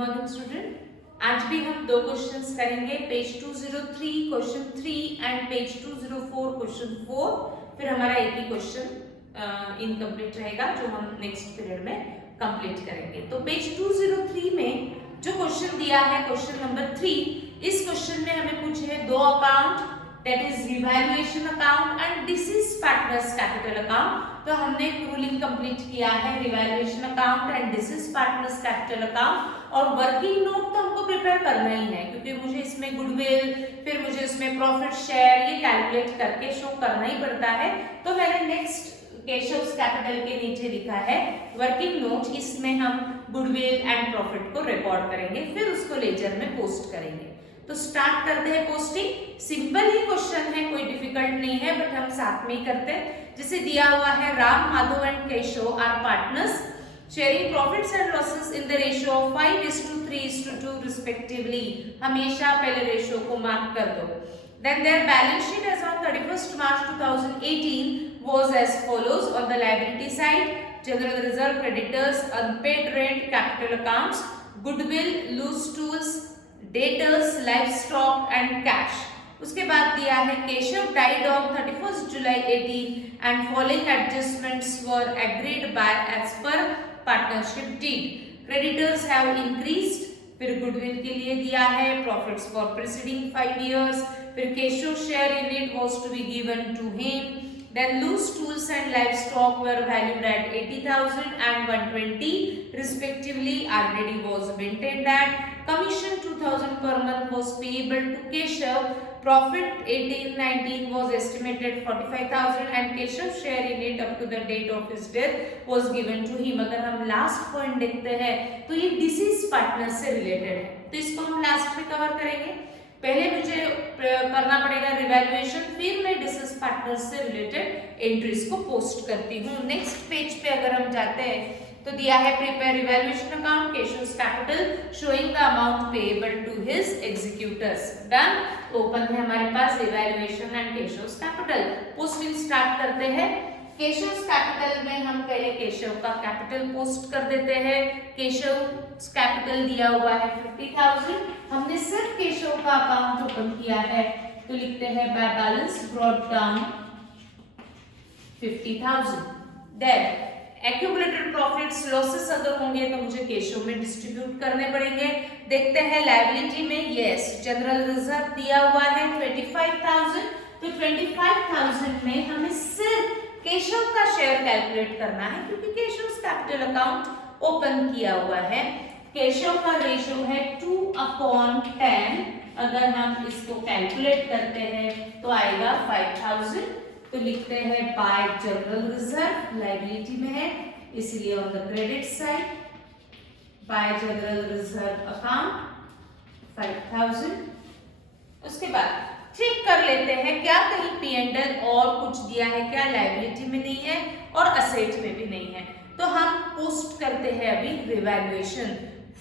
Morning student, आज भी हम दो क्वेश्चंस करेंगे, page 203 question 3 and page 204 question 4। फिर हमारा एक ही क्वेश्चन इनकम्प्लीट रहेगा जो हम नेक्स्ट पीरियड में कंप्लीट करेंगे। तो पेज 203 में जो क्वेश्चन दिया है क्वेश्चन नंबर 3, इस क्वेश्चन में हमें पूछे हैं दो account, that is revaluation account and disease partners capital account. तो हमने रूलिंग कंप्लीट किया है revaluation account and disease partners capital account, और वर्किंग नोट तो हमको प्रिपेयर करना ही है क्योंकि मुझे इसमें गुडविल, फिर मुझे इसमें प्रॉफिट शेयर ये कैलकुलेट करके शो करना ही पड़ता है। तो मैंने नेक्स्ट केशव्स कैपिटल के नीचे लिखा है वर्किंग नोट, इसमें हम गुडविल एंड प्रॉफिट को रिकॉर्ड करेंगे, फिर उसको लेजर में पोस्ट करेंगे। तो स्टार्ट करते हैं पोस्टिंग। सिंपल ही क्वेश्चन है, कोई डिफिकल्ट नहीं है, बट हम साथ में ही करते हैं। जैसे दिया हुआ है Ram, Madhav and Keshav are partners sharing profits and losses in the ratio of 5:3:2 respectively. हमेशा पहले रेशियो को मार्क कर दो। Then their balance sheet as on 31st March 2018 was as follows. On the liability side, general reserve, creditors, unpaid rent, capital accounts, goodwill, loose tools, debtors, livestock and cash. उसके बाद दिया है Keshav died on 31st July 18 and following adjustments were agreed by as per partnership deed. Creditors have increased. फिर goodwill के लिए दिया है profits for preceding 5 years. फिर Keshav share in it was to be given to him. Then loose tools and livestock were valued at 80,000 and 120 respectively. RDD was maintained at. Commission 2,000 per month was payable to Keshav. Profit 18-19 was estimated 45,000 and Keshav share in it up to the date of his death was given to him. अगर हम last point देखते हैं तो ये deceased partner से related है, तो इसको हम लास्ट में कवर करेंगे। पहले मुझे करना पड़ेगा रिवैल्यूएशन, फिर मैं डिसीज पार्टनर से रिलेटेड एंट्रीज को पोस्ट करती हूँ। नेक्स्ट पेज पे अगर हम जाते हैं तो दिया है prepare revaluation account Keshav's capital showing the amount payable to his executors. Done. Open है हमारे पास revaluation and Keshav's capital. Posting start करते हैं। केशव्स कैपिटल में हम पहले केशव का कैपिटल पोस्ट कर देते हैं। केशव कैपिटल दिया हुआ है 50,000। हमने सिर्फ केशव का अकाउंट ओपन किया है तो लिखते हैं by balance brought down 50,000। Then accumulated profits losses अगर होंगे तो मुझे केशव में डिस्ट्रीब्यूट करने पड़ेंगे। देखते हैं लायबिलिटी में, यस जनरल रिजर्व दिया हुआ है 25,000। तो 25,000 में हमें सिर्फ केशव का शेयर कैलकुलेट करना है क्योंकि केशव कैपिटल अकाउंट ओपन किया हुआ है। केशव का रेशियो है 2/10। अगर हम इसको कैलकुलेट करते हैं तो आएगा 5,000। तो लिखते हैं बाय जनरल रिजर्व, लायबिलिटी में है इसलिए on the credit side by general reserve account 5,000। उसके बाद चेक कर लेते हैं क्या कहीं P&L और कुछ दिया है क्या, लायबिलिटी में नहीं है और असेट में भी नहीं है। तो हम पोस्ट करते हैं अभी revaluation.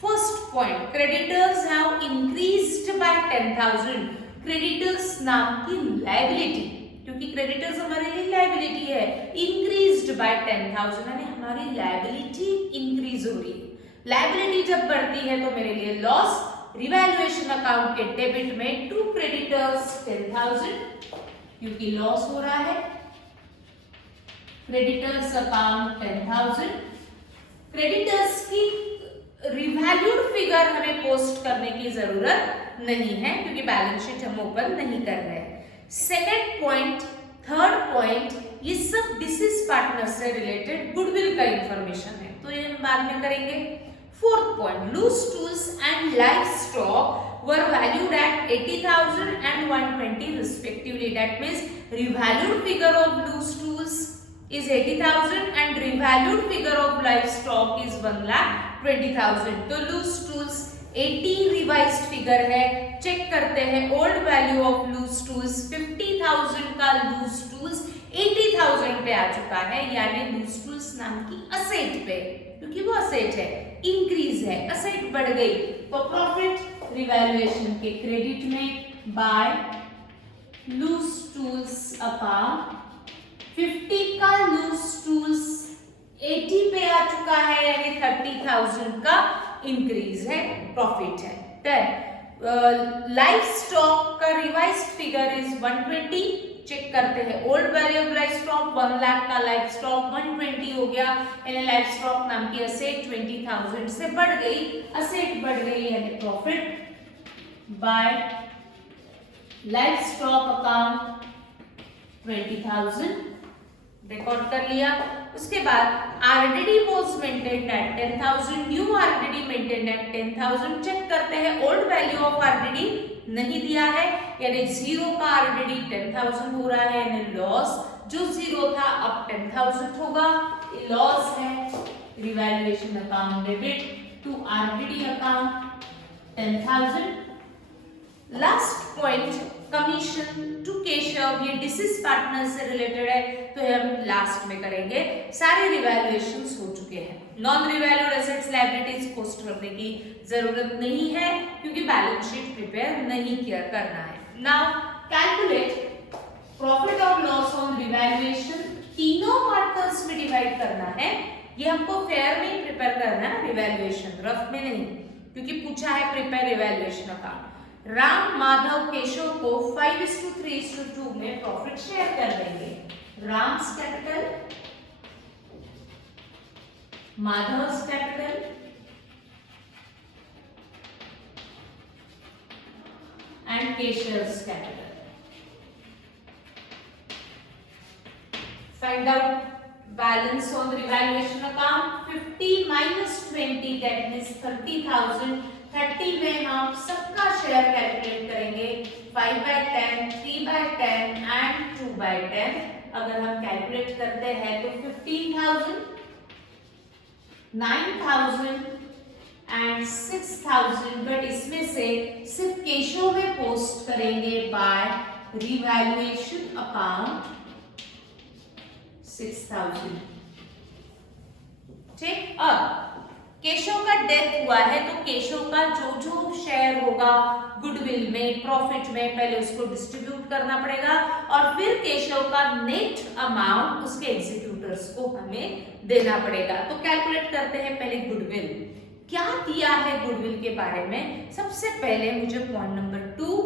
First point, creditors have increased by 10,000। Creditors नाम की लायबिलिटी, क्योंकि क्रेडिटर्स हमारे लिए लायबिलिटी है, इंक्रीज्ड बाय 10,000 यानी हमारी लायबिलिटी इंक्रीज हो रही है। लायबिलिटी जब बढ़ती है तो मेरे लिए लॉस। रिवैल्यूएशन अकाउंट के डेबिट में टू क्रेडिटर्स 10,000 क्योंकि लॉस हो रहा है। Creditors account 10,000। क्रेडिटर्स की रिवैल्यूड फिगर हमें पोस्ट करने की जरूरत नहीं है क्योंकि बैलेंस शीट हम ओपन नहीं कर रहे हैं। सेकेंड पॉइंट, थर्ड पॉइंट, ये सब डिसीज पार्टनर से रिलेटेड गुडविल का इंफॉर्मेशन है तो ये हम बाद में करेंगे। Fourth point, loose tools and livestock were valued at 80,000 and 120 respectively. That means revalued figure of loose tools is 80,000 and revalued figure of livestock is 1,20,000. तो loose tools 80 रिवाइज्ड फिगर है। चेक करते हैं old value of loose tools 50,000 का loose tools 80,000 पे आ चुका है, यानी loose tools नाम की असेट पे, क्योंकि वो असेट है, इंक्रीज है, असेट बढ़ गई। तो प्रॉफिट रिवैल्यूएशन के क्रेडिट में बाय लूज टूल्स अकाउंट 50 का लूज टूल्स 80 पे आ चुका है, यानी 30,000 का इंक्रीज है। प्रॉफिट है। देन लाइफ स्टॉक का रिवाइज्ड फिगर इज 120। चेक करते हैं, old value of life stock 1 lakh का लाइफ स्टॉक 120 हो गया, यानी लाइफ स्टॉक नाम की असेट 20,000 से बढ़ गई, असेट बढ़ गई, यानी profit by life stock account 20,000 record कर लिया। उसके बाद RDD was maintained at 10,000, new RDD maintained at 10,000। Check करते हैं, ओल्ड वैल्यू ऑफ आरडीडी नहीं दिया है, यानी जीरो का आरडीडी 10,000 हो रहा है, यानी लॉस जो जीरो था अब 10,000 होगा, लॉस है। Revaluation account debit to RDD account 10,000। Last point commission to Keshav, ये डिसीज पार्टनर से रिलेटेड है, तो हम लास्ट में करेंगे। सारे रिवैल्यूएशंस हो चुके हैं, non revalued assets liabilities post करने की जरूरत नहीं है क्योंकि बैलेंस शीट प्रिपेयर नहीं किया करना है। नाउ कैलकुलेट प्रॉफिट और लॉस ऑन रिवैल्यूएशन, तीनों पार्टनर्स में डिवाइड करना है। ये हमको फेयर में प्रिपेयर करना है, रिवैल्यूएशन रफ में नहीं, क्योंकि पूछा है prepare revaluation account. Ram, Madhav, Keshav को 5:3:2 में प्रॉफिट शेयर कर देंगे। Ram's capital, Madhav's capital and Keshav's capital. Find out balance on revaluation account. 50 minus 20 that means 30,000। 30 में हम सबका शेयर कैलकुलेट करेंगे, 5/10, 3/10 एंड 2/10। अगर हम कैलकुलेट करते हैं तो 15,000, 9,000 एंड 6,000, बट इसमें से सिर्फ केशव में पोस्ट करेंगे बाय रिवैल्यूएशन अकाउंट 6,000। ठीक, अब केशव का डेथ हुआ है तो केशव का जो जो शेयर होगा गुडविल में, प्रॉफिट में, पहले उसको डिस्ट्रीब्यूट करना पड़ेगा और फिर केशव का नेट अमाउंट उसके एग्जीक्यूटर्स को हमें देना पड़ेगा। तो कैलकुलेट करते हैं पहले गुडविल। क्या दिया है गुडविल के बारे में? सबसे पहले मुझे पॉइंट नंबर 2,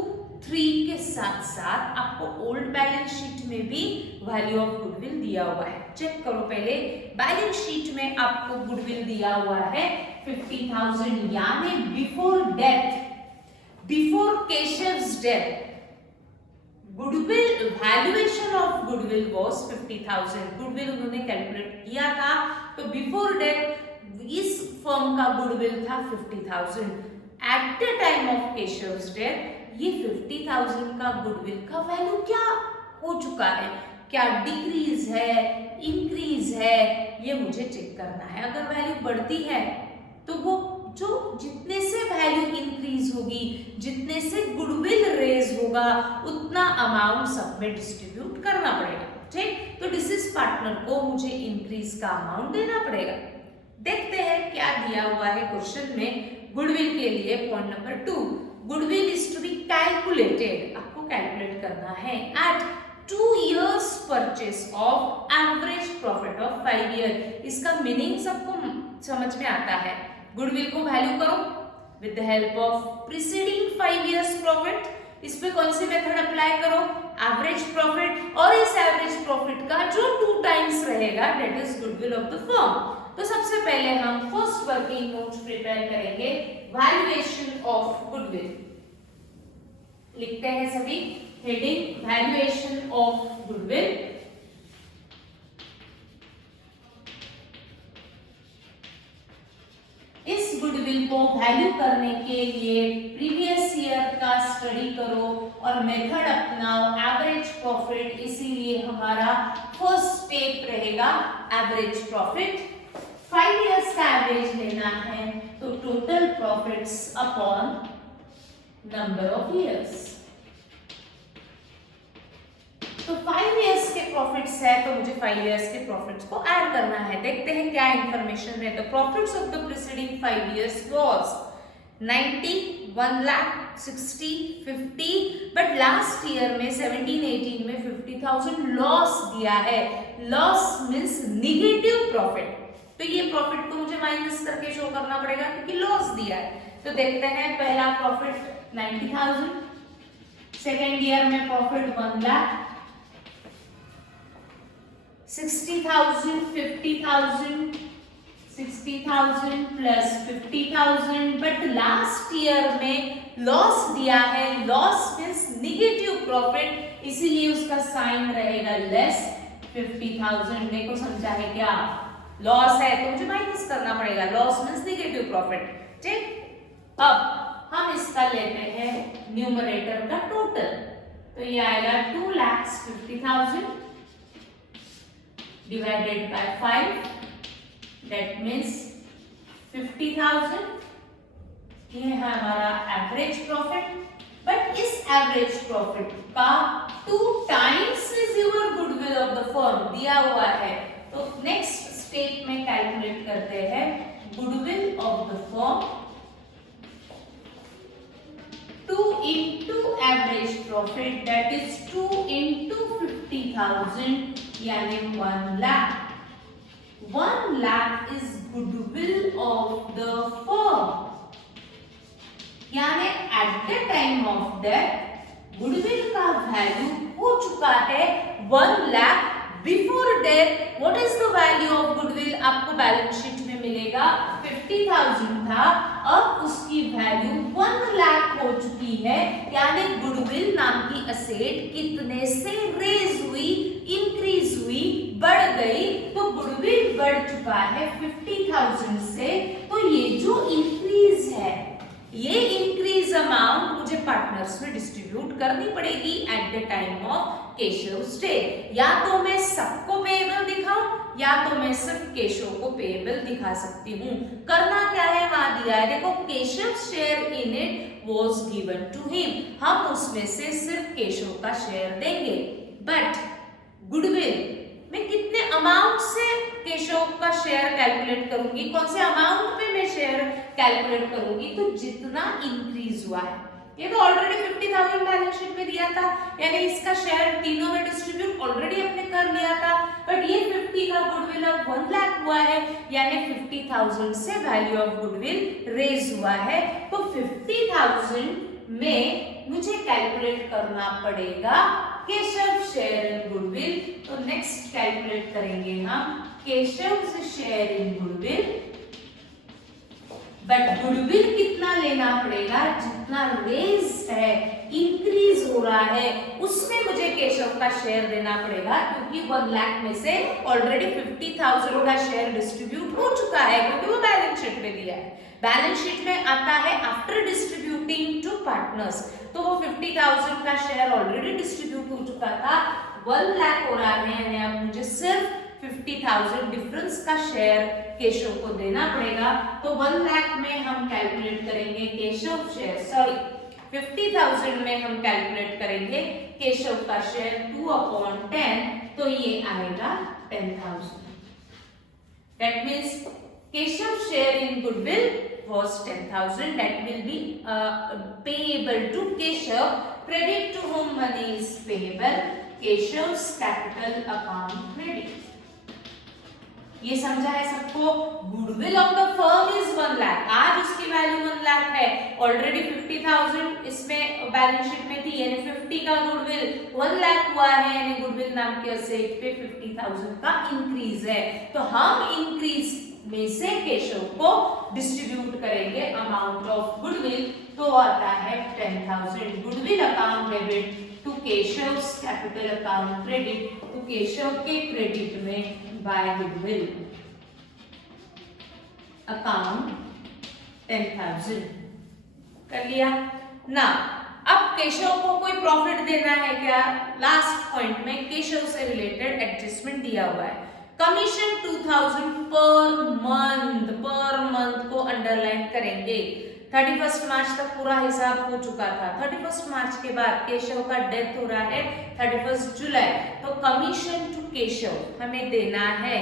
3 के साथ साथ आपको ओल्ड बैलेंस शीट में भी वैल्यू ऑफ गुडविल दिया हुआ है। चेक करो, पहले बैलेंस शीट में आपको गुडविल दिया हुआ है 50,000, यानी before death, before Keshav's death goodwill valuation of goodwill was 50,000। Goodwill उन्होंने कैलकुलेट किया था, तो बिफोर डेथ इस फर्म का गुडविल था 50,000। At the time of Keshav's death ये 50,000 का गुडविल का वैल्यू क्या हो चुका है, क्या डिक्रीज है, इंक्रीज है, ये मुझे चेक करना है। अगर वैल्यू बढ़ती है तो वो जो जितने से वैल्यू इंक्रीज होगी, जितने से गुडविल रेज होगा, उतना अमाउंट सब में डिस्ट्रीब्यूट करना पड़ेगा। ठीक, तो डिसीज पार्टनर को मुझे इंक्रीज का अमाउंट देना पड़ेगा। देखते हैं क्या दिया हुआ है क्वेश्चन में गुडविल के लिए। Point number 2, goodwill is to be calculated, आपको कैलकुलेट करना है at 2 years purchase of average profit of 5 year। इसका मीनिंग सबको समझ में आता है। गुडविल को वैल्यू करो with the help of preceding 5 years profit. इस पे कौन सी मेथड अप्लाई करो? एवरेज प्रॉफिट, और इस एवरेज प्रॉफिट का जो 2 times रहेगा that is goodwill of the firm. तो सबसे पहले हम फर्स्ट वर्किंग नोट प्रिपेयर करेंगे, वैल्यूएशन ऑफ गुडविल। लिखते हैं सभी, हेडिंग वैल्यूएशन ऑफ गुडविल। इस गुडविल को वैल्यू करने के लिए प्रीवियस ईयर का स्टडी करो और मेथड अपनाओ एवरेज प्रॉफिट, इसीलिए हमारा फर्स्ट स्टेप रहेगा एवरेज प्रॉफिट। 5 years का एवरेज लेना है तो total profits upon number of years. तो 5 years के प्रॉफिट्स है तो मुझे 5 years के प्रॉफिट्स को ऐड करना है। देखते हैं क्या इंफॉर्मेशन है। तो profits of the preceding 5 years was 90, 1 lakh, 60, 50, but last year में 17-18 में 50,000 लॉस दिया है। लॉस मींस निगेटिव प्रॉफिट, तो ये प्रॉफिट को मुझे माइनस करके शो करना पड़ेगा क्योंकि लॉस दिया है। तो देखते हैं पहला प्रॉफिट 90,000, सेकेंड ईयर में profit 1 lakh, 60,000, 50,000, 60,000 plus 50,000, but last year में लॉस दिया है, लॉस मीन्स निगेटिव प्रॉफिट, इसीलिए उसका साइन रहेगा लेस 50,000। देखो समझा है क्या, लॉस है तो मुझे माइनस करना पड़ेगा, लॉस मीन्स निगेटिव प्रॉफिट, ठीक। अब हम इसका लेते हैं न्यूमरेटर का टोटल, तो ये आएगा 2,50,000 divided by 5, that means 50,000। ये है हमारा एवरेज प्रॉफिट, बट इस एवरेज प्रॉफिट का 2 times is your goodwill of the firm दिया हुआ है। तो नेक्स्ट स्टेप में कैलकुलेट करते हैं goodwill of the firm, 2 into average profit, that is 2 into 50,000, यानी 1 lakh। 1 lakh is goodwill of the firm, यानी at the time of death goodwill का वैल्यू हो चुका है 1 lakh। Before death what is the value of goodwill, आपको balance sheet में मिलेगा 50,000 था, अब उसकी वैल्यू 1 लाख हो चुकी है, यानी गुडविल नाम की असेट कितने से रेज हुई, इंक्रीज हुई, बढ़ गई। तो गुडविल बढ़ चुका है 50,000 से, तो ये जो इंक्रीज है, ये इंक्रीज अमाउंट मुझे पार्टनर्स में डिस्ट्रीब्यूट करनी पड़ेगी eight the time of Keshav stay. या तो मैं सबको पेएबल दिखाऊं या तो मैं सिर्फ केशव को पेएबल दिखा सकती हूँ। करना क्या है, वहां दिया है देखो, Keshav share in it was given to him, हम उसमें से सिर्फ केशव का शेयर देंगे। बट गुडविल मैं कितने अमाउंट से केशव का शेयर कैलकुलेट करूंगी, कौन से अमाउंट पे मैं शेयर कैलकुलेट करूंगी, तो जितना इंक्रीज हुआ है, ये तो ऑलरेडी 50,000 बैलेंस शीट में दिया था, यानी इसका शेयर तीनों में डिस्ट्रीब्यूट ऑलरेडी अपने कर लिया था। बट ये 50 का गुडविल अब 1 लाख हुआ है, यानी 50,000 से वैल्यू ऑफ गुडविल रेज हुआ है। तो 50,000 में मुझे कैलकुलेट करना पड़ेगा केशव शेयर इन गुडविल। तो नेक्स्ट कैलकुलेट करेंगे हम Keshav share in goodwill, but goodwill कितना लेना पड़ेगा, जितना रेज है, इंक्रीज हो रहा है, उसमें मुझे केशव का शेयर देना पड़ेगा, क्योंकि 1 लाख में से ऑलरेडी 50,000 का शेयर डिस्ट्रीब्यूट हो चुका है, क्योंकि वो बैलेंस शीट में दिया है। बैलेंस शीट में आता है आफ्टर डिस्ट्रीब्यूटिंग टू पार्टनर्स, तो वो 50,000 का शेयर ऑलरेडी डिस्ट्रीब्यूट हो चुका था, 1 लाख हो रहा है, यानी अब मुझे सिर्फ 50,000 डिफरेंस का शेयर केशव को देना पड़ेगा। तो 1 लाख में हम कैलकुलेट करेंगे केशव शेयर, सॉरी 50,000 में हम कैलकुलेट करेंगे केशव का शेयर 2/10, तो ये आएगा 10,000। That means Keshav share in goodwill was 10,000, that will be payable to Keshav, credit to whom money is payable, Keshav's capital account credit। ये समझा है सबको। Goodwill of the firm is 1 lakh, आज उसकी वैल्यू 1 लाख है, ऑलरेडी 50,000 इसमें बैलेंस शीट में थी, यानी 50 का गुडविल 1 लाख हुआ है, यानी गुडविल नाम के असेट पे 50,000 का इंक्रीज है। तो हम इंक्रीज में से केशव को डिस्ट्रीब्यूट करेंगे अमाउंट ऑफ गुडविल, तो आता है 10,000। Goodwill account debit to Keshav's capital account credit, तो केशव के क्रेडिट में बाय गुडविल अकाउंट 10,000 कर लिया ना। अब केशव को कोई प्रॉफिट देना है क्या, लास्ट पॉइंट में केशव से रिलेटेड एडजस्टमेंट दिया हुआ है। कमीशन 2,000 पर मंथ को अंडरलाइन करेंगे। 31 मार्च तक पूरा हिसाब हो चुका था, 31 मार्च के बाद केशव का डेथ हो रहा है 31 जुलाई, तो कमीशन टू केशव हमें देना है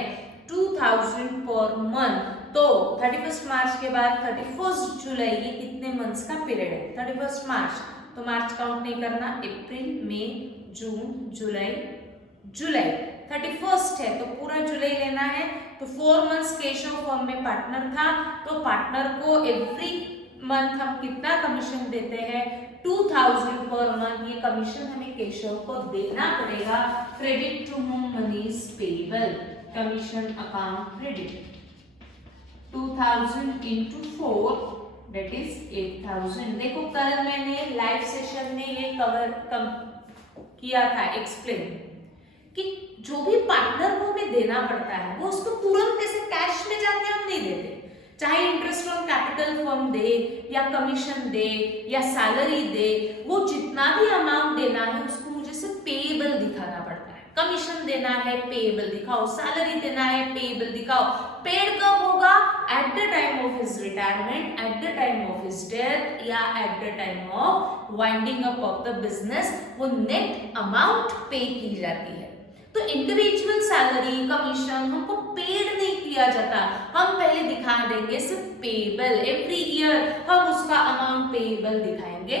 2,000 पर मंथ। तो 31 मार्च के बाद 31 जुलाई, ये कितने मंथ्स का पीरियड है, 31 मार्च, तो मार्च काउंट नहीं करना, अप्रैल, मई, जून, जुलाई, 31 है तो पूरा जुलाई लेना है। तो 4 मंथ्स केशव फर्म में पार्टनर था, तो पार्टनर को एवरी मंथ हम कितना कमीशन देते हैं 2000 पर मंथ। ये कमीशन हमें केशव को देना पड़ेगा। Credit to whom money is payable, commission account credit 2000 into 4 that is 8000। देखो कल मैंने लाइव सेशन में ये किया था एक्सप्लेन कि जो भी पार्टनर को हमें देना पड़ता है वो उसको तुरंत ऐसे कैश में जाके हम नहीं देते, चाहे इंटरेस्ट ऑन कैपिटल फर्म दे या कमीशन दे या सैलरी दे, वो जितना भी अमाउंट देना है उसको मुझे सिर्फ पेएबल दिखाना पड़ता है। कमीशन देना है पेएबल दिखाओ, सैलरी देना है पेएबल दिखाओ। पेड कब होगा? At the time of his retirement, at the time of his death या at the time of winding up of the business, वो नेट अमाउंट पे की जाती है। तो इंडिविजुअल सैलरी कमीशन हमको पेड नहीं किया जाता, हम पहले दिखा देंगे सिर्फ पेएबल। एवरी ईयर हम उसका अमाउंट पेएबल दिखाएंगे।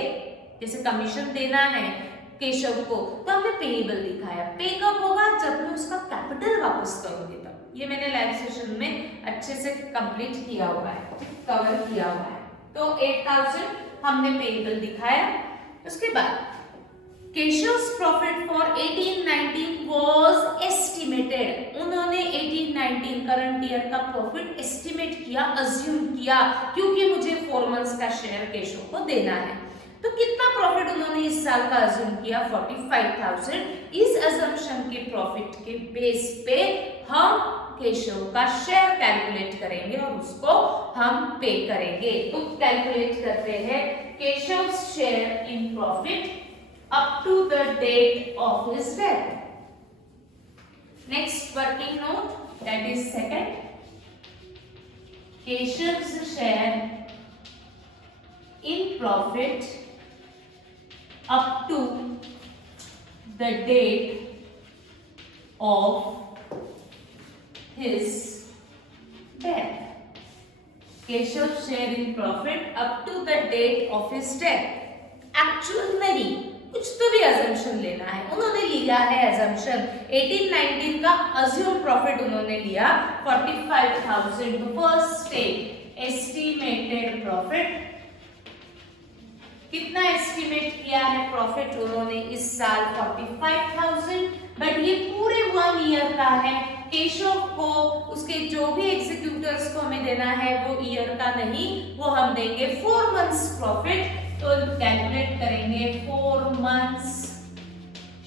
जैसे कमीशन देना है केशव को तो हमने पेएबल दिखाया। पे कब होगा? जब मैं उसका कैपिटल वापस करूंगी तब। ये मैंने लाइव सेशन में अच्छे से कंप्लीट किया हुआ है, कवर किया हुआ है। तो 8000 हमने पेएबल दिखाया। उसके बाद केशव्स प्रॉफिट फॉर 18-19 वाज एस्टिमेटेड। उन्होंने 18-19 करंट ईयर का प्रॉफिट एस्टिमेट किया, अज्यूम किया, क्योंकि मुझे 4 मंथ्स का शेयर केशव को देना है। तो कितना प्रॉफिट उन्होंने इस साल का अज्यूम किया? 45,000। इस अजम्पशन के प्रॉफिट के बेस पे हम केशव का शेयर कैलकुलेट करेंगे और उसको हम पे करेंगे। तो कैलकुलेट करते हैं Keshav share in profit up to the date of his death. Next working note, that is second. Keshav's share in profit up to the date of his death. Keshav's share in profit up to the date of his death. Actual नहीं, कुछ तो भी assumption लेना है। उन्होंने लिया है assumption 18-19 का अज्यूम प्रॉफिट उन्होंने लिया 45,000। फर्स्ट स्टेप एस्टिमेटेड प्रॉफिट, कितना एस्टिमेट किया है प्रॉफिट उन्होंने इस साल 45,000। बट ये पूरे 1 ईयर का है। केशव को उसके जो भी एग्जीक्यूटर्स को हमें देना है वो ईयर का नहीं, वो हम देंगे 4 मंथ्स प्रॉफिट। तो कैलकुलेट करेंगे 4 months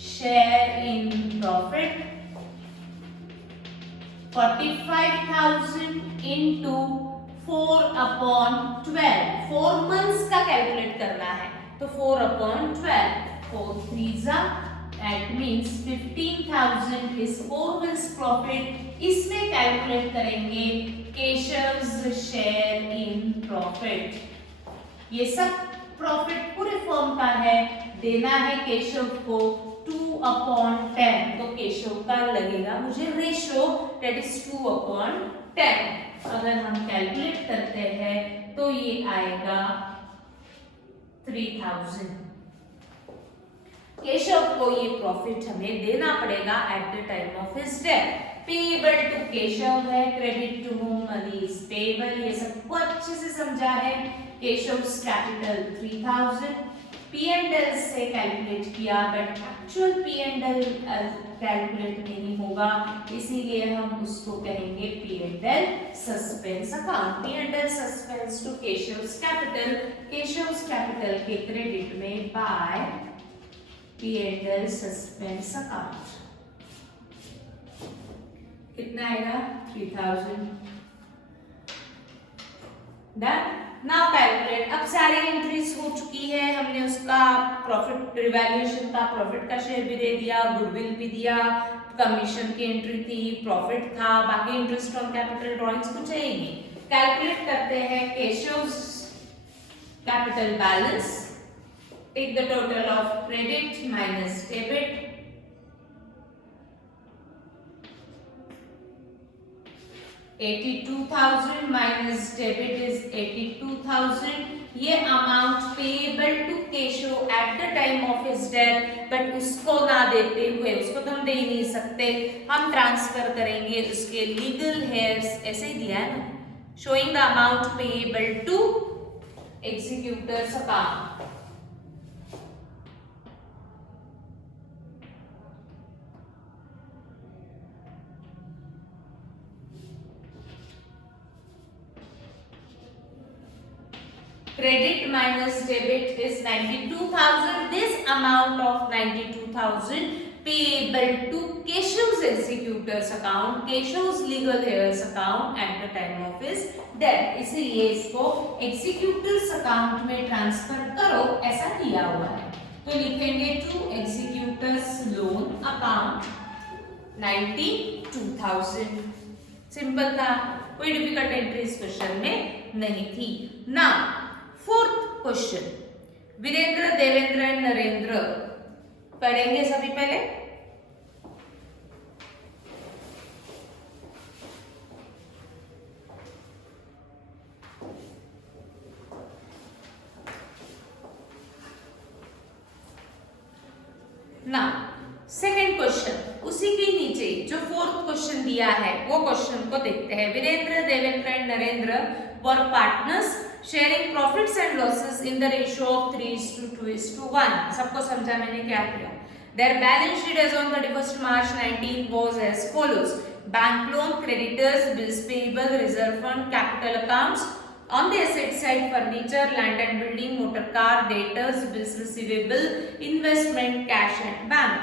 share in profit 45,000 into 4/12। 4 months का कैलकुलेट करना है तो 4/12, 4 3s that means 15,000 is 4 months profit. इसमें कैलकुलेट करेंगे केशव्स शेयर इन प्रॉफिट। ये सब प्रॉफिट पूरे फर्म का है, देना है केशव को 2/10। तो केशव का लगेगा मुझे रेशो दैट इज 2/10। अगर हम कैलकुलेट करते हैं तो ये आएगा 3000। केशव को ये प्रॉफिट हमें देना पड़ेगा at the time of his death. Payable to Keshav है, credit to whom money is payable. ये सबको अच्छे से समझा है। केशव्स कैपिटल 3000 P&L से कैलकुलेट किया, बट एक्चुअल P&L कैलकुलेट नहीं होगा, इसीलिए हम उसको कहेंगे P&L suspense account. P&L suspense to Keshav's capital, Keshav's capital के क्रेडिट में बाय P&L सस्पेंस अकाउंट। कितना आएगा? 3000। डन। Now calculate. अब सारी एंट्रीज हो चुकी है, हमने उसका प्रॉफिट रिवैल्यूएशन का प्रॉफिट का शेयर भी दे दिया, गुडविल भी दिया, कमीशन की एंट्री थी, प्रॉफिट था, बाकी इंटरेस्ट ऑन कैपिटल ड्रॉइंग्स कुछ है ही नहीं। कैलकुलेट करते हैं Keshav's capital balance. Take the total of credit minus debit. $82,000 minus debit is 82,000। ये amount payable to Keshav at the time of his death, but उसको ना देते हुए, उसको तो हम दे ही नहीं सकते, हम ट्रांसफर करेंगे उसके लीगल हेयर्स। ऐसे ही दिया है ना, showing the amount payable to executors account. Credit minus debit is 92,000. This amount of 92,000 payable to Keshav's executors account, Keshav's legal heirs account at the time of his death. इसलिए इसको executors account में transfer करो, ऐसा दिया हुआ है। तो लिखेंगे to executors loan account 92,000। Simple था, कोई डिफिकल्ट एंट्री इस क्वेश्चन में नहीं थी ना। Fourth question, Virendra, Devendra and Narendra पढ़ेंगे सभी पहले। ना सेकेंड क्वेश्चन, उसी के नीचे जो फोर्थ क्वेश्चन दिया है वो क्वेश्चन को देखते हैं। Virendra, Devendra and Narendra were partners sharing profits and losses in the ratio of 3:2:1। सबको समझा मैंने क्या किया। Their balance sheet as on 31st March 19 was as follows: bank loan, creditors, bills payable, reserve fund, capital accounts. On the asset side, furniture, land and building, motor car, debtors, bills receivable, investment, cash and bank.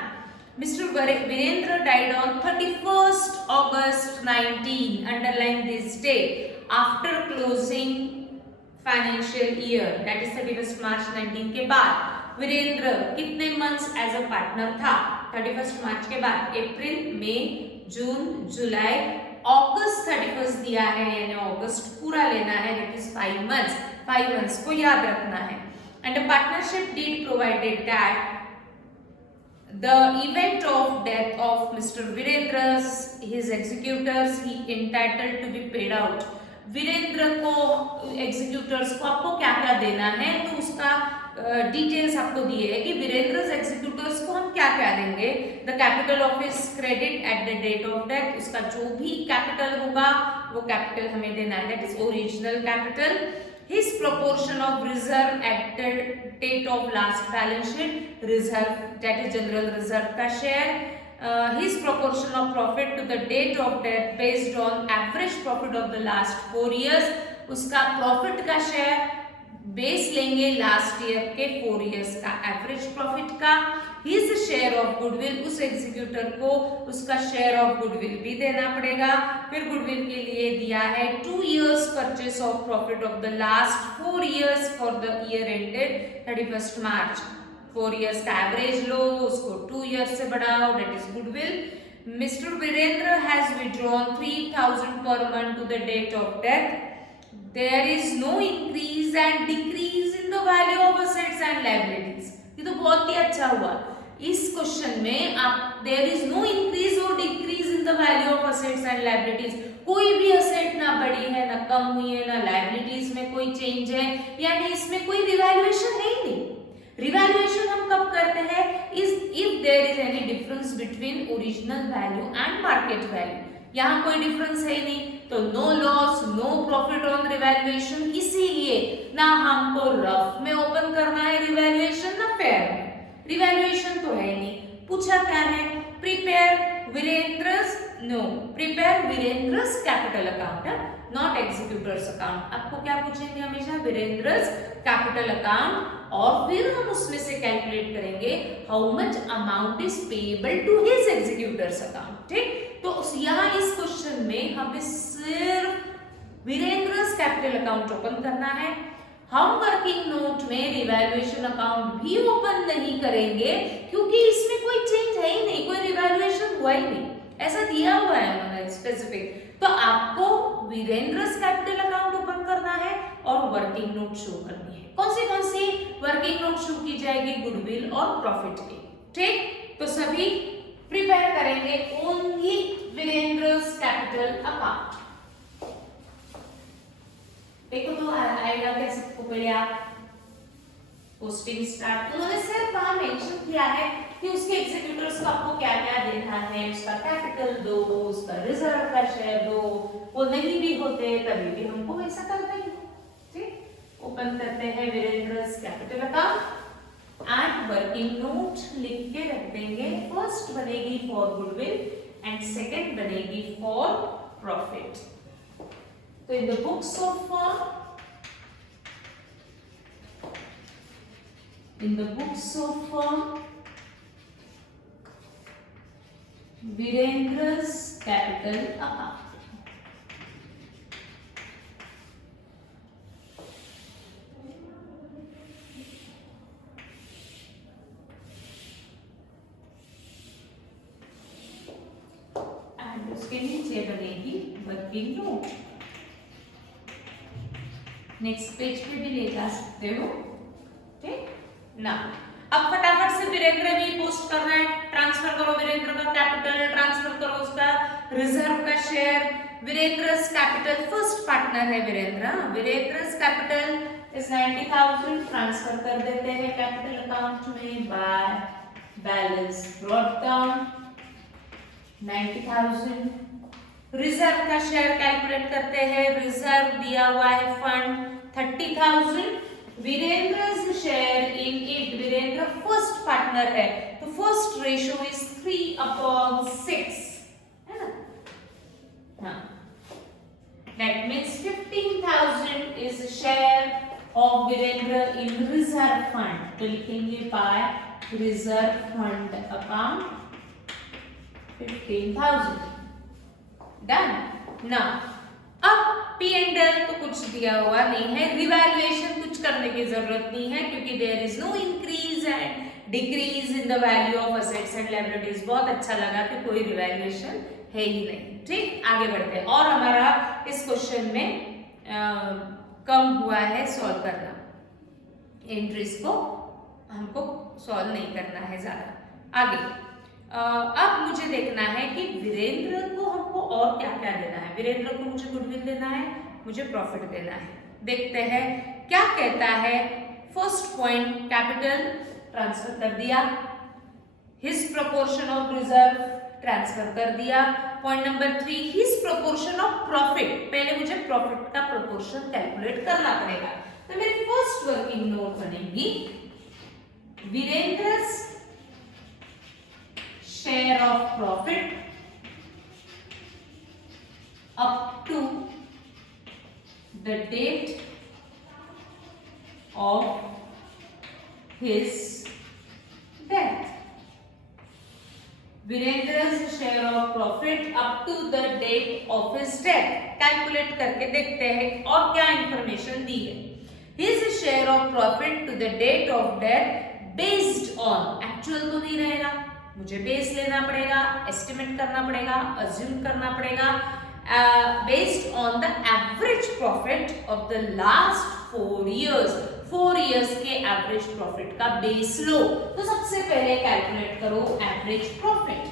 Mr. Virendra died on 31st August 19, underline this date, after closing financial year, that is 31 मार्च 19 के बाद वीरेंद्र कितने months as a partner था? 31 मार्च के बाद अप्रैल, मई, जून, जुलाई, अगस्त 31 दिया है, यानी अगस्त पूरा लेना है, दैट इज 5 मंथ्स। 5 मंथ्स को याद रखना है। And the partnership deed provided that the event of death of Mr. Virendra, his executors, he entitled to be paid out. Virendra को एग्जीक्यूटर्स को आपको क्या क्या देना है, तो उसका डिटेल्स आपको दिए है कि वीरेंद्र एग्जीक्यूटर्स को हम क्या क्या देंगे। The capital of his credit at the date of death, उसका जो भी कैपिटल होगा वो कैपिटल हमें देना है, that is original capital. His proportion of reserve at the date of last balance sheet, reserve that is general reserve का share, his proportion of profit to the date of death based on average profit of the last 4 years, उसका profit का share base लेंगे last year के 4 years का average profit का। His share of goodwill, उस executor को उसका share of goodwill भी देना पड़ेगा। फिर गुडविल के लिए दिया है 2 years purchase of profit of the last 4 years for the year ended 31 March. 4 years का एवरेज लो, उसको 2 इयर्स से बढ़ाओ, that is goodwill. Mister Virendra has withdrawn 3000 per month to the date of death. There is no increase and decrease in the value of assets and liabilities. ये तो बहुत ही अच्छा हुआ। इस क्वेश्चन में आप there is no increase or decrease in the value of assets and liabilities, कोई भी असेट ना बढ़ी है ना कम हुई है, ना लाइबिलिटीज में कोई चेंज है, यानी इसमें कोई रिवैल्यूएशन है ही नहीं। रिवैल्यूएशन हम कब करते हैं? if there is any difference between original value and market value। यहाँ कोई डिफरेंस है नहीं, तो no loss no profit on revaluation. इसीलिए ना हमको रफ में ओपन करना है रिवैल्यूएशन, ना फेयर में। रिवैल्यूएशन तो है नहीं। पूछा क्या है? Prepare Virendra's, no, prepare Virendra's capital account, not executors account. आपको क्या पूछेंगे हमेशा? वीरेंद्रस कैपिटल अकाउंट, और फिर हम उसमें से कैलकुलेट करेंगे how much amount is payable to his executors account. ठीक, तो यहाँ इस क्वेश्चन में हमें सिर्फ वीरेंद्रस कैपिटल अकाउंट ओपन करना है। हम वर्किंग नोट में रिवैल्यूएशन अकाउंट भी ओपन नहीं करेंगे, क्योंकि इसमें कोई चेंज है ही नहीं, कोई रिवैल्यूएशन हुआ ही नहीं, ऐसा दिया हुआ है उन्होंने स्पेसिफिक। तो आपको वीरेंद्रस कैपिटल अकाउंट ओपन करना है और वर्किंग नोट शो करनी है। कौन सी वर्किंग नोट शो की जाएगी? गुडविल और प्रॉफिट की। ठीक, तो सभी प्रिपेयर करेंगे ओनली वीरेंद्रस कैपिटल अकाउंट। देखो तो आएगा क्या सबको? पहले आप पोस्टिंग स्टार्ट, उन्होंने सिर्फ वहां मेंशन किया है कि उसके एग्जीक्यूटर्स को आपको क्या क्या देना है, उसका कैपिटल दो, उसका रिजर्व का शेयर दो। वो नहीं भी होते तभी भी हमको ऐसा करना ही। ठीक, ओपन करते हैं Virendra's capital account and working note लिख के रख देंगे। फर्स्ट बनेगी फॉर गुडविल एंड सेकंड बनेगी फॉर प्रॉफिट। तो in the books of firm, in the books of firm, Virendra's capital account. And उसके नीचे बनेगी वर्किंग नोट। नेक्स्ट पेज पे भी ले जा सकते हो, ठीक ना। अब फटाफट से वीरेंद्र भी पोस्ट करना है, ट्रांसफर करो वीरेंद्र का कैपिटल, ट्रांसफर करो उसका रिजर्व का share. Virendra's capital first partner है Virendra, Virendra's capital is 90,000, transfer कर देते हैं कैपिटल अकाउंट में by balance brought down 90,000। Reserve का शेयर कैलकुलेट करते हैं, रिजर्व दिया हुआ है fund 30,000। Virendra's share in it, Virendra first partner है तो फर्स्ट रेशियो इज 3/6, है ना। हाँ, that means 15,000 is share of Virendra in reserve fund, तो लिखेंगे by reserve fund account 15,000। Done ना। अब P&L तो कुछ दिया हुआ नहीं है, रिवैल्यूएशन कुछ करने की जरूरत नहीं है क्योंकि there is no increase and decrease in the value of assets and liabilities. बहुत अच्छा लगा कि कोई रिवैल्यूएशन है ही नहीं, ठीक। आगे बढ़ते हैं और हमारा इस क्वेश्चन में कम हुआ है सॉल्व करना, एंट्रीज को हमको सॉल्व नहीं करना है ज्यादा। आगे अब मुझे देखना है कि वीरेंद्र को हमको और क्या क्या देना है। वीरेंद्र को मुझे गुडविल देना है, मुझे प्रॉफिट देना है। देखते हैं क्या कहता है। फर्स्ट पॉइंट कैपिटल ट्रांसफर कर दिया, his proportion of reserve transfer कर दिया। Point number 3 his proportion of profit, पहले मुझे प्रॉफिट का प्रोपोर्शन कैलकुलेट करना पड़ेगा। तो मेरी फर्स्ट वर्किंग नोट बनेगी वीरेंद्रस share of profit up to the date of his death. Virendra's share of profit up to the date of his death. Calculate करके देखते हैं और क्या इंफॉर्मेशन दी है। His share of profit to the date of death based on, actual तो नहीं रहेगा, मुझे बेस लेना पड़ेगा, एस्टिमेट करना पड़ेगा, अज्यूम करना पड़ेगा। Based on the average profit of the last 4 years, 4 years के एवरेज प्रॉफिट का बेस लो। तो सबसे पहले कैलकुलेट करो एवरेज प्रॉफिट।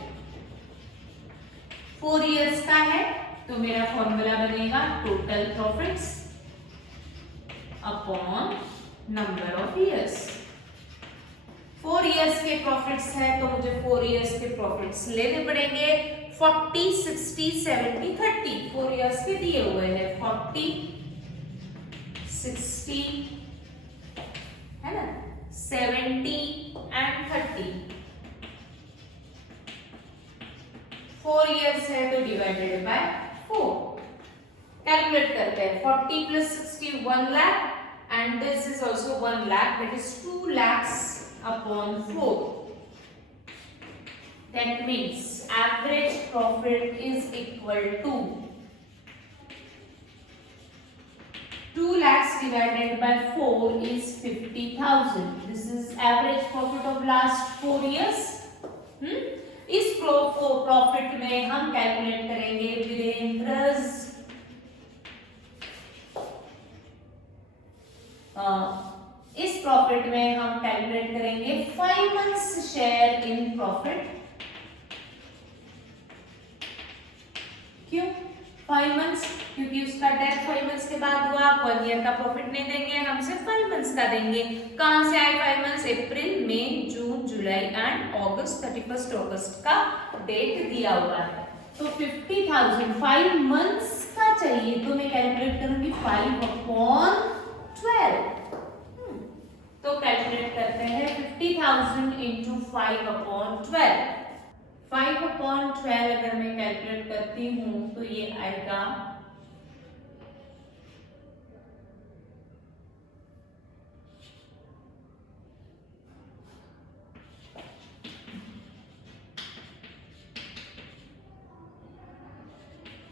4 years का है तो मेरा फॉर्मूला बनेगा total profits upon number of years. 4 years के प्रॉफिट्स है तो मुझे 4 years के प्रॉफिट्स लेने पड़ेंगे। 40, 60, 70, 30 4 years के दिए हुए हैं। 40, 60 है ना, 70 एंड 30। 4 years है तो डिवाइडेड बाय 4। कैलकुलेट करते हैं। 40 plus 60 1 lakh and this is also 1 lakh, that is 2 lakhs upon 4. That means average profit is equal to 2 lakhs divided by 4 is 50,000. This is average profit of last 4 years. इस profit में हम calculate करेंगे वीरेंद्रस इस profit में हम calculate करेंगे 5 months share in profit. क्यों 5 months? क्योंकि उसका डेथ 5 months के बाद हुआ। 1 year का प्रॉफिट नहीं देंगे, हमसे 5 months का देंगे। कहां से आए 5 months? April, May, June, July and August. 31 अगस्त का डेट दिया हुआ है। तो 50,000 5 months का चाहिए तो मैं कैलकुलेट करूंगी 5 upon 12। तो कैलकुलेट करते हैं 50,000 इंटू 5/12। 5/12 अगर मैं कैलकुलेट करती हूं तो ये आएगा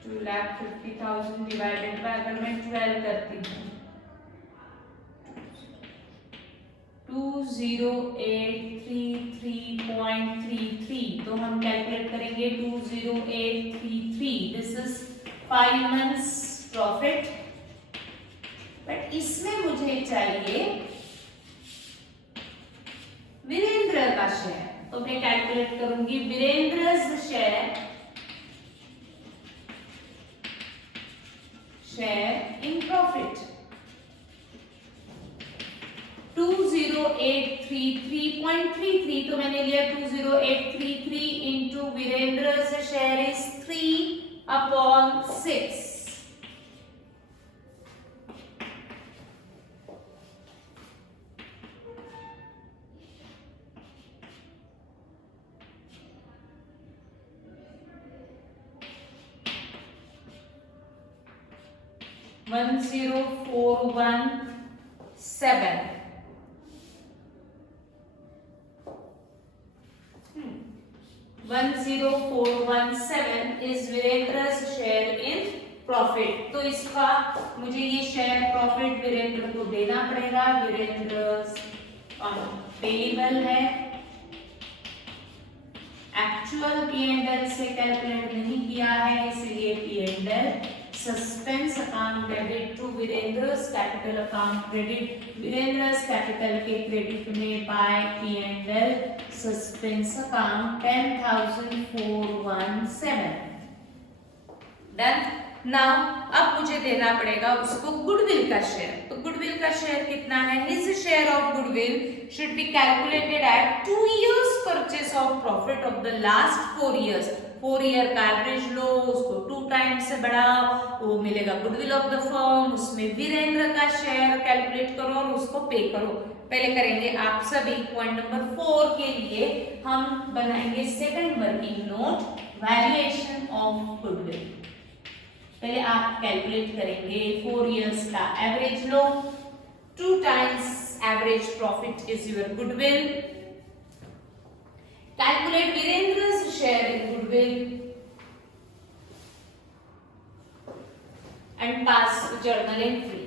2,50,000 डिवाइडेड बाय, अगर मैं 12 करती हूँ 20833.33, तो हम कैलकुलेट करेंगे 20833, this is 5 months profit. But इसमें मुझे चाहिए वीरेंद्र का शेयर, तो मैं कैलकुलेट करूंगी वीरेंद्र's शेयर इन प्रॉफिट। 20833.33, तो मैंने लिया 20833 into Virendra's share is 3/6। One 10417 is Virendra's share in profit. तो इसका मुझे ये शेयर प्रॉफिट वीरेंद्र को देना पड़ेगा। वीरेंद्र's पेएबल है, एक्चुअल P&L से कैलकुलेट नहीं किया है, इसलिए P&L suspense account debit to Virendra's capital account credit. Virendra's capital के क्रेडिट में by P&L suspense account 10,417। Done. Now अब मुझे देना पड़ेगा उसको गुडविल का शेयर। तो गुडविल का शेयर कितना है? His share of goodwill should be calculated at 2 years purchase of profit of the last 4 years। 4 year का एवरेज लो, उसको 2 टाइम्स से बढ़ाओ, वो मिलेगा गुडविल ऑफ द फर्म। उसमें वीरेंद्र का शेयर कैलकुलेट करो और उसको पे करो। पहले करेंगे आप सभी। पॉइंट नंबर 4 के लिए हम बनाएंगे second working note, valuation of goodwill. पहले आप कैलकुलेट करेंगे 4 इयर्स का average low, 2 times average profit is your goodwill. Calculate Virendra's share in goodwill and pass to journal entry.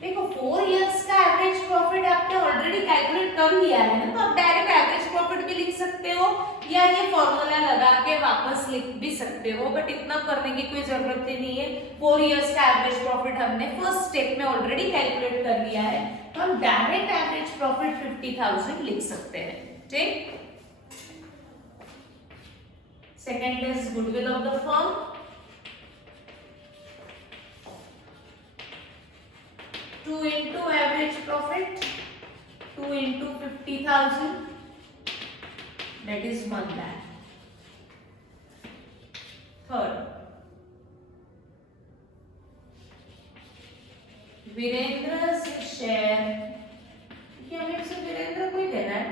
देखो 4 इयर्स का एवरेज प्रॉफिट आपने ऑलरेडी कैलकुलेट कर लिया है ना, तो आप डायरेक्ट एवरेज प्रॉफिट भी लिख सकते हो या ये फॉर्मूला लगा के वापस लिख भी सकते हो, बट इतना करने की कोई जरूरत ही नहीं है। 4 इयर्स का एवरेज प्रॉफिट हमने फर्स्ट स्टेप में ऑलरेडी कैलकुलेट कर लिया है, तो हम डायरेक्ट एवरेज प्रॉफिट 50,000 लिख सकते हैं। ठीक। Second is goodwill of the firm. 2 into average profit, 2 into 50,000, that is 1 lakh. Third, वीरेंद्र's share, क्या हमें इसे वीरेंद्र को ही देना है,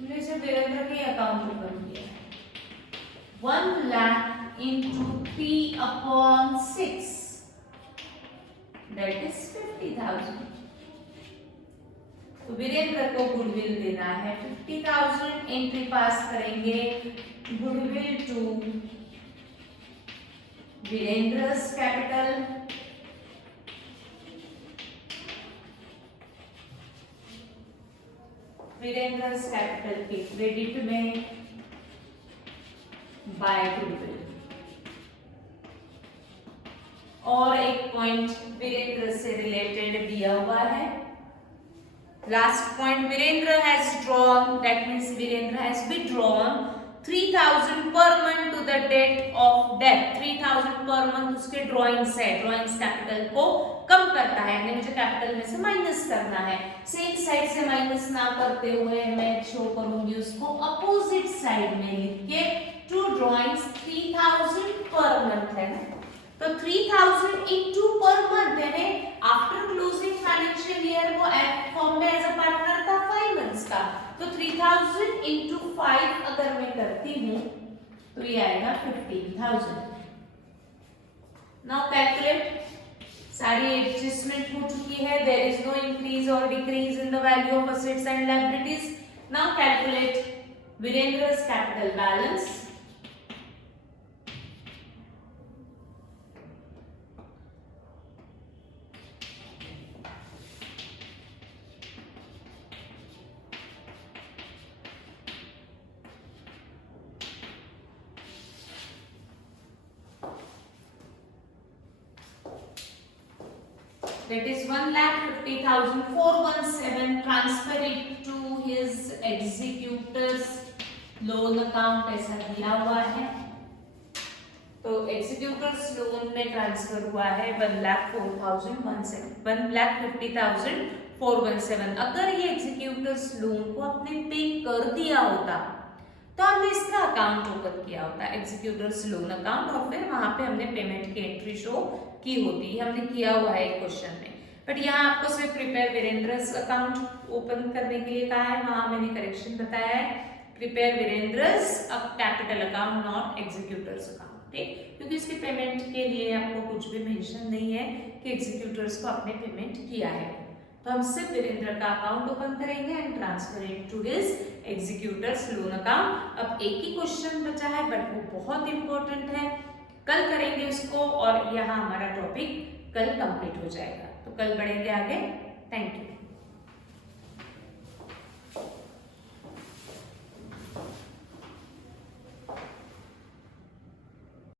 हमने इसे वीरेंद्र के अकाउंट में कर दिया है। 1 lakh into 3/6, that is 50,000। तो वीरेंद्र को गुडविल देना है 50,000। एंट्री पास करेंगे goodwill to Virendra's capital. Virendra's capital के क्रेडिट में बाय गुडविल। और एक पॉइंट वीरेंद्र से रिलेटेड दिया हुआ है। Last point, Virendra has drawn, that means Virendra has withdrawn 3,000 per month to the date of death. 3,000 per month उसके ड्रॉइंग्स है, ड्रॉइंग्स कैपिटल को कम करता है, यानी मुझे कैपिटल में से माइनस करना है। सेम साइड से माइनस ना करते हुए मैं शो करूंगी उसको अपोजिट साइड में लिख के टू ड्रॉइंग्स 3000 पर मंथ है ना, तो 3000 इनटू पर मंथ यानी आफ्टर क्लोजिंग फाइनेंशियल ईयर वो फॉर्म में एज अ पार्टनर था 5 मंथ्स का, तो 3000 इनटू 5 अगर मैं करती हूं तो ये आएगा 15000। नाउ कैलकुलेट, सारी एडजस्टमेंट हो चुकी है, देयर इज नो इंक्रीज और decrease in the value of assets and liabilities. Now calculate Virendra's capital balance. That is 1,50,417. Transfer it to his executor's loan account ऐसा दिया हुआ है, तो executor's loan में ट्रांसफर हुआ है 1,50,417। अगर ये executor's loan को आपने पे कर दिया होता तो हमने इसका अकाउंट ओपन किया होता, एग्जीक्यूटर्स लोन अकाउंट, और फिर वहां पे हमने पेमेंट की एंट्री शो की होती, हमने किया हुआ है एक क्वेश्चन में। बट यहाँ आपको सिर्फ प्रिपेयर वीरेंद्र's अकाउंट ओपन करने के लिए कहा है, वहां मैंने करेक्शन बताया है, prepare Virendra's capital account not executors account, ठीक, क्योंकि इसकी पेमेंट के लिए आपको कुछ भी मेंशन नहीं है कि एग्जीक्यूटर्स को आपने पेमेंट किया है। तो हम सिर्फ वीरेंद्र का अकाउंट ओपन करेंगे and transfer it to his executors loan account. अब एक ही क्वेश्चन बचा है बट वो बहुत इंपॉर्टेंट है, कल करेंगे उसको और यहाँ हमारा टॉपिक कल कंप्लीट हो जाएगा। तो कल बढ़ेंगे आगे। Thank you.